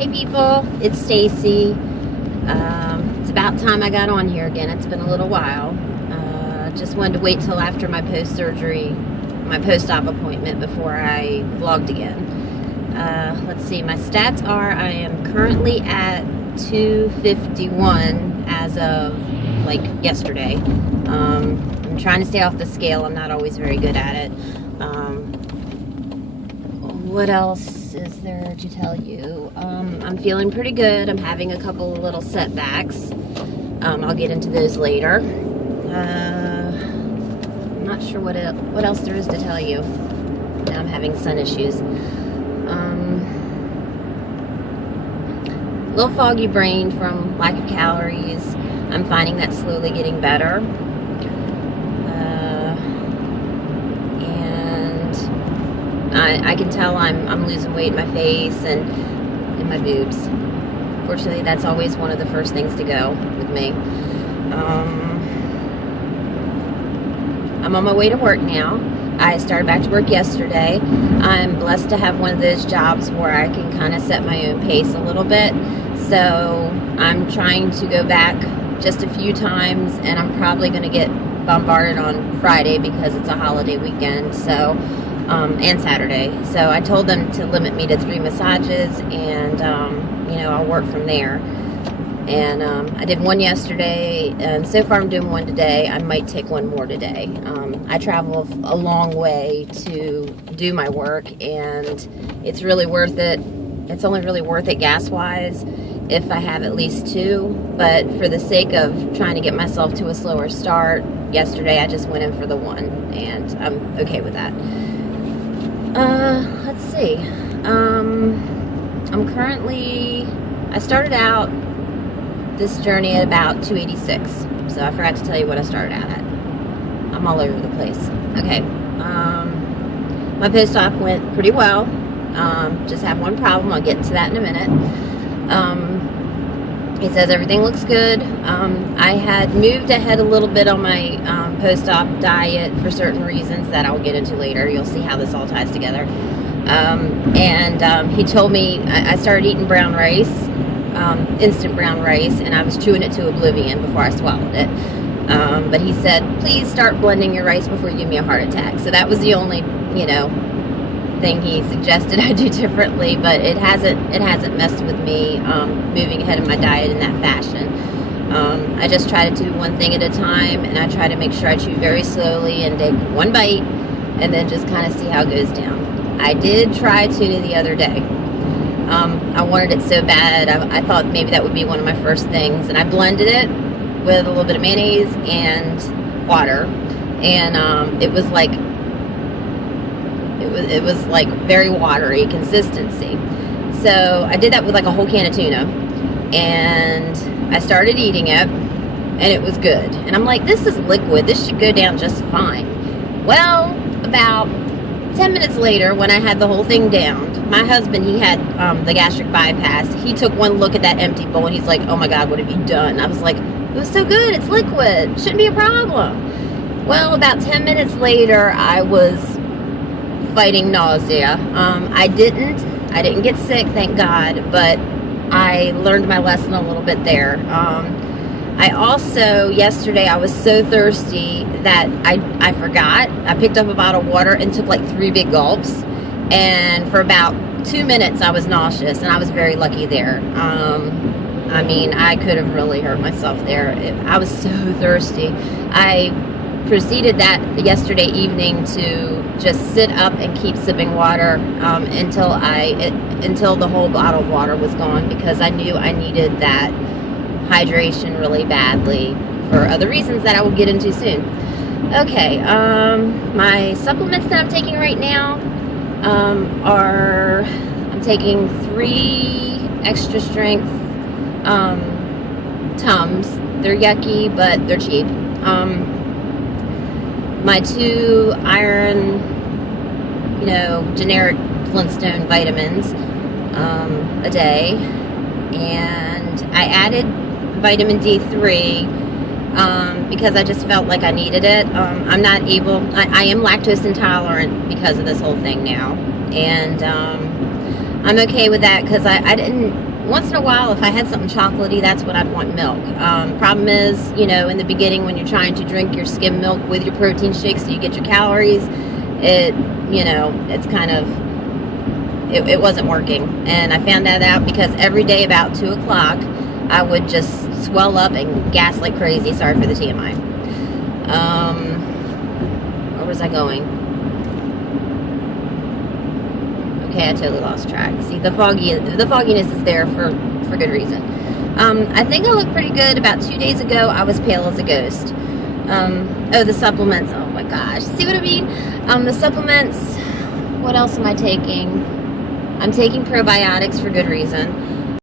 Hey people, it's Stacy. It's about time I got on here again. It's been a little while. Just wanted to wait till after my post-surgery, my post-op appointment before I vlogged again. Let's see, my stats are, I am currently at 251 as of like yesterday. I'm trying to stay off the scale. I'm not always very good at it. What else is there to tell you? I'm feeling pretty good. I'm having a couple of little setbacks. I'll get into those later. I'm not sure what else there is to tell you. Now I'm having sun issues. A little foggy brain from lack of calories. I'm finding that slowly getting better. I can tell I'm losing weight in my face and in my boobs. Fortunately, that's always one of the first things to go with me. I'm on my way to work now. I started back to work yesterday. I'm blessed to have one of those jobs where I can kind of set my own pace a little bit. So I'm trying to go back just a few times, and I'm probably going to get bombarded on Friday because it's a holiday weekend. So and Saturday. So I told them to limit me to 3 massages, and you know, I'll work from there. And I did one yesterday, and so far I'm doing one today. I might take one more today. I travel a long way to do my work, and it's really worth it. It's only really worth it gas-wise if I have at least 2, but for the sake of trying to get myself to a slower start, yesterday I just went in for the one, and I'm okay with that. Let's see. I'm currently, I started out this journey at about 286. So I forgot to tell you what I started out at. I'm all over the place. Okay. My post-op went pretty well. Just have one problem. I'll get into that in a minute. He says everything looks good. I had moved ahead a little bit on my post-op diet for certain reasons that I'll get into later. You'll see how this all ties together. He told me I started eating brown rice, instant brown rice, and I was chewing it to oblivion before I swallowed it. But he said, please start blending your rice before you give me a heart attack. So that was the only, you know, thing he suggested I do differently, but it hasn't messed with me moving ahead in my diet in that fashion. I just try to do one thing at a time, and I try to make sure I chew very slowly and take one bite and then just kind of see how it goes down. I did try tuna the other day. I wanted it so bad. I thought maybe that would be one of my first things, and I blended it with a little bit of mayonnaise and water, and it was like very watery consistency. So I did that with like a whole can of tuna, and I started eating it, and it was good. And I'm like, this is liquid. This should go down just fine. Well, about 10 minutes later, when I had the whole thing downed, my husband, he had the gastric bypass. He took one look at that empty bowl, and he's like, oh my God, what have you done? I was like, it was so good. It's liquid. Shouldn't be a problem. Well, about 10 minutes later, I was fighting nausea. I didn't get sick, thank God, but I learned my lesson a little bit there. I also, yesterday, I was so thirsty that I forgot. I picked up a bottle of water and took like 3 big gulps, and for about 2 minutes I was nauseous, and I was very lucky there. I mean, I could have really hurt myself there. I was so thirsty. I proceeded that yesterday evening to just sit up and keep sipping water until the whole bottle of water was gone, because I knew I needed that hydration really badly for other reasons that I will get into soon. Okay, my supplements that I'm taking right now are, I'm taking 3 extra strength Tums. They're yucky, but they're cheap. My 2 iron, you know, generic Flintstone vitamins a day, and I added vitamin D3 because I just felt like I needed it. I'm not able, I am lactose intolerant because of this whole thing now, and I'm okay with that, because I didn't once in a while, if I had something chocolatey, that's when I'd want milk. Problem is, you know, in the beginning when you're trying to drink your skim milk with your protein shake so you get your calories, you know, it's kind of, it wasn't working. And I found that out because every day about 2 o'clock, I would just swell up and gas like crazy. Sorry for the TMI. Where was I going? Okay, I totally lost track. See, the fogginess is there for good reason. I think I look pretty good. About 2 days ago, I was pale as a ghost. Oh, the supplements. Oh my gosh. See what I mean? The supplements. What else am I taking? I'm taking probiotics for good reason.